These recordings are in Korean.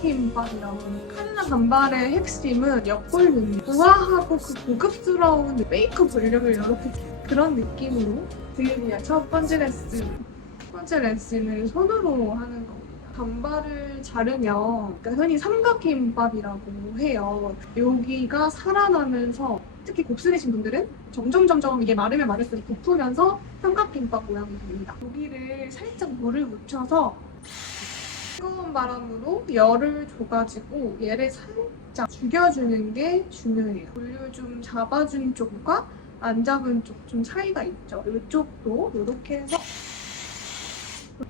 삼각김밥이라고 카리나 단발의 핵심은 옆볼륨 우아하고 그 고급스러운 메이크 볼륨을 이렇게 그런 느낌으로 드리야 첫 번째 레슨. 첫 번째 레슨을 손으로 하는 겁니다. 단발을 자르면 그러니까 흔히 삼각김밥이라고 해요. 여기가 살아나면서 특히 곱슬이신 분들은 점점 점점 이게 마르면 마를수록 부풀면서 삼각김밥 모양이 됩니다. 여기를 살짝 물을 묻혀서 뜨거운 바람으로 열을 줘가지고 얘를 살짝 죽여주는 게 중요해요. 볼륨을 좀 잡아준 쪽과 안 잡은 쪽 좀 차이가 있죠. 이쪽도 이렇게 해서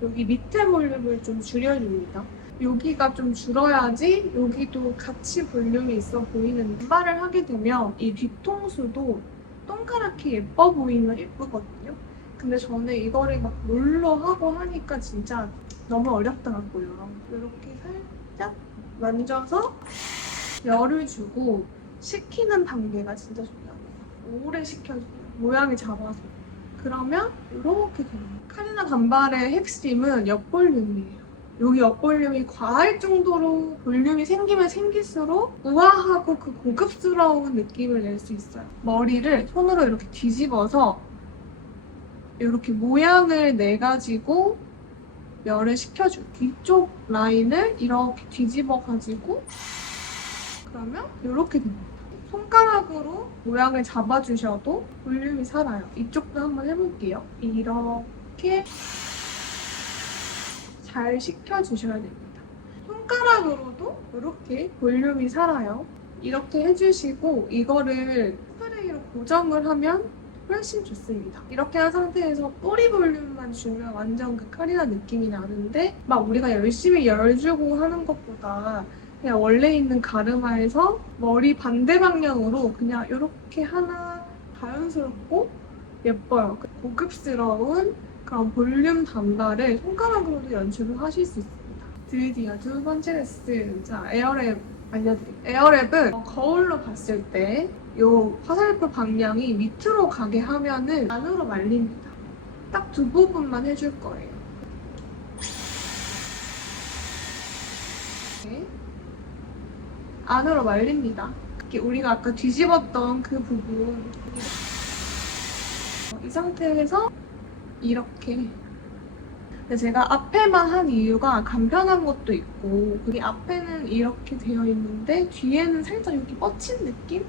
여기 밑에 볼륨을 좀 줄여줍니다. 여기가 좀 줄어야지 여기도 같이 볼륨이 있어 보이는 단발을 하게 되면 이 뒤통수도 동그랗게 예뻐 보이면 예쁘거든요. 근데 저는 이거를 막 롤러 하고 하니까 진짜 너무 어렵더라고요. 이렇게 살짝 만져서 열을 주고 식히는 단계가 진짜 중요해요. 오래 식혀줘요. 모양을 잡아서. 그러면 이렇게 됩니다. 카리나 단발의 핵심은 옆볼륨이에요. 여기 옆볼륨이 과할 정도로 볼륨이 생기면 생길수록 우아하고 그 고급스러운 느낌을 낼 수 있어요. 머리를 손으로 이렇게 뒤집어서 이렇게 모양을 내가지고 열을 식혀줄 이쪽 라인을 이렇게 뒤집어가지고 그러면 이렇게 됩니다. 손가락으로 모양을 잡아주셔도 볼륨이 살아요. 이쪽도 한번 해볼게요. 이렇게 잘 식혀주셔야 됩니다. 손가락으로도 이렇게 볼륨이 살아요. 이렇게 해주시고 이거를 스프레이로 고정을 하면 훨씬 좋습니다. 이렇게 한 상태에서 뿌리 볼륨만 주면 완전 그 카리나 느낌이 나는데 막 우리가 열심히 열 주고 하는 것보다 그냥 원래 있는 가르마에서 머리 반대 방향으로 그냥 이렇게 하나 자연스럽고 예뻐요. 그 고급스러운 그런 볼륨 단발을 손가락으로도 연출을 하실 수 있습니다. 드디어 두 번째 레슨. 자, 에어랩 알려드릴게요. 에어랩은 어, 거울로 봤을 때 이 화살표 방향이 밑으로 가게 하면은 안으로 말립니다. 딱 두 부분만 해줄 거예요. 이렇게 안으로 말립니다. 우리가 아까 뒤집었던 그 부분 어, 이 상태에서 이렇게 제가 앞에만 한 이유가 간편한 것도 있고 그게 앞에는 이렇게 되어 있는데 뒤에는 살짝 이렇게 뻗친 느낌?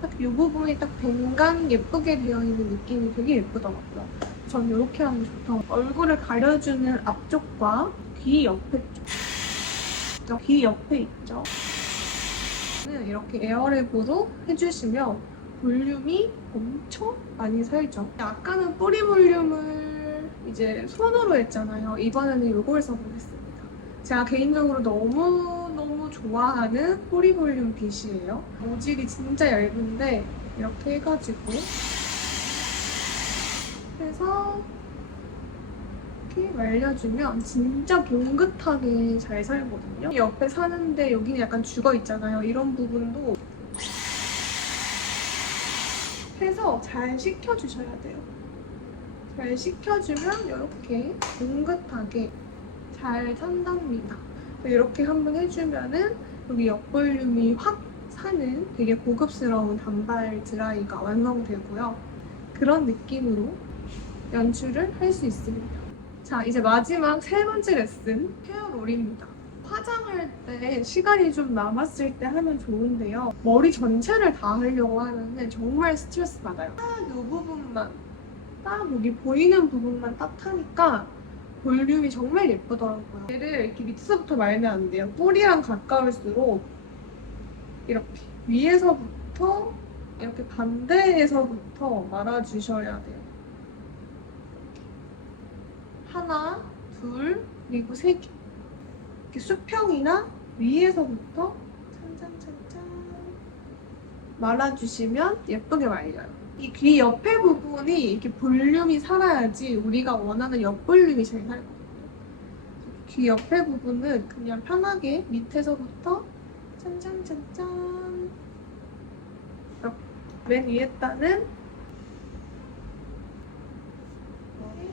딱 이 부분이 딱 뱅강 예쁘게 되어 있는 느낌이 되게 예쁘더라고요. 전 이렇게 하는 게 좋더라고요. 얼굴을 가려주는 앞쪽과 귀 옆에 쪽. 귀 옆에 있죠. 이렇게 에어랩으로 해주시면 볼륨이 엄청 많이 살죠. 아까는 뿌리 볼륨을 이제 손으로 했잖아요. 이번에는 이걸 써보겠습니다. 제가 개인적으로 너무너무 좋아하는 뿌리 볼륨 빗이에요. 모질이 진짜 얇은데 이렇게 해가지고 해서 이렇게 말려주면 진짜 봉긋하게 잘 살거든요. 옆에 사는데 여기는 약간 죽어 있잖아요. 이런 부분도 해서 잘 식혀주셔야 돼요. 잘 식혀주면 이렇게 봉긋하게 잘 산답니다. 이렇게 한번 해주면은 여기 옆볼륨이 확 사는 되게 고급스러운 단발 드라이가 완성되고요. 그런 느낌으로 연출을 할 수 있습니다. 자, 이제 마지막 세 번째 레슨 헤어롤입니다. 화장할 때 시간이 좀 남았을 때 하면 좋은데요. 머리 전체를 다 하려고 하면 정말 스트레스 받아요. 딱 이 부분만, 딱 여기 보이는 부분만 딱 하니까 볼륨이 정말 예쁘더라고요. 얘를 이렇게 밑에서부터 말면 안 돼요. 뿌리랑 가까울수록 이렇게 위에서부터 이렇게 반대에서부터 말아주셔야 돼요. 하나, 둘, 그리고 세 개. 이렇게 수평이나 위에서부터 찬찬찬찬 말아주시면 예쁘게 말려요. 이 귀 옆에 부분이 이렇게 볼륨이 살아야지 우리가 원하는 옆 볼륨이 제일 살거든요. 귀 옆에 부분은 그냥 편하게 밑에서부터 짠짠짠짠 맨 위에다는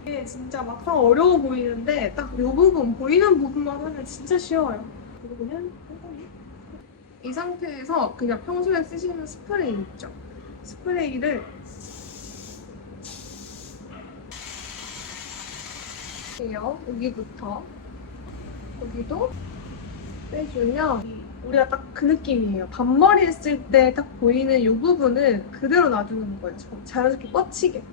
이게 진짜 막상 어려워 보이는데 딱 이 부분 보이는 부분만 하면 진짜 쉬워요. 그러면 이 상태에서 그냥 평소에 쓰시는 스프레이 있죠? 스프레이를 해요. 여기부터 여기도 빼주면 이- 우리가 딱 그 느낌이에요. 반머리 했을 때 딱 보이는 이 부분은 그대로 놔두는 거예요. 저- 자연스럽게 뻗치게.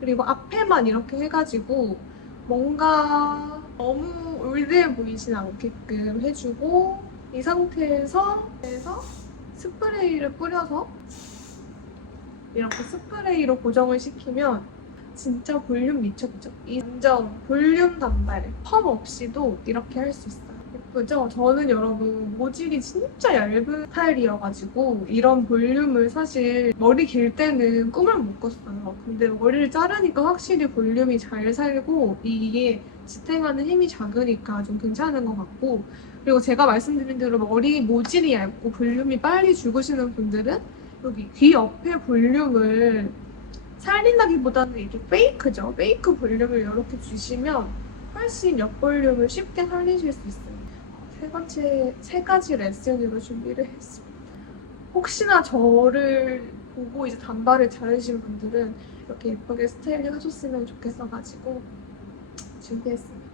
그리고 앞에만 이렇게 해가지고 뭔가 너무 올드해 보이진 않게끔 해주고 이 상태에서 스프레이를 뿌려서 이렇게 스프레이로 고정을 시키면 진짜 볼륨 미쳤죠? 이 완전 볼륨 단발 펌 없이도 이렇게 할 수 있어요. 예쁘죠? 저는 여러분 모질이 진짜 얇은 스타일이어가지고 이런 볼륨을 사실 머리 길 때는 꿈을 못 꿨어요. 근데 머리를 자르니까 확실히 볼륨이 잘 살고 이게 지탱하는 힘이 작으니까 좀 괜찮은 것 같고 그리고 제가 말씀드린 대로 머리 모질이 얇고 볼륨이 빨리 죽으시는 분들은 여기 귀 옆에 볼륨을 살린다기보다는 이게 페이크죠. 페이크 볼륨을 이렇게 주시면 훨씬 옆 볼륨을 쉽게 살리실 수 있어요. 세 가지, 세 가지 레슨으로 준비를 했습니다. 혹시나 저를 보고 이제 단발을 자르신 분들은 이렇게 예쁘게 스타일링 하셨으면 좋겠어가지고 준비했습니다.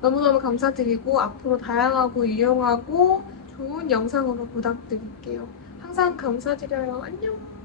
너무너무 감사드리고 앞으로 다양하고 유용하고 좋은 영상으로 부탁드릴게요. 항상 감사드려요. 안녕!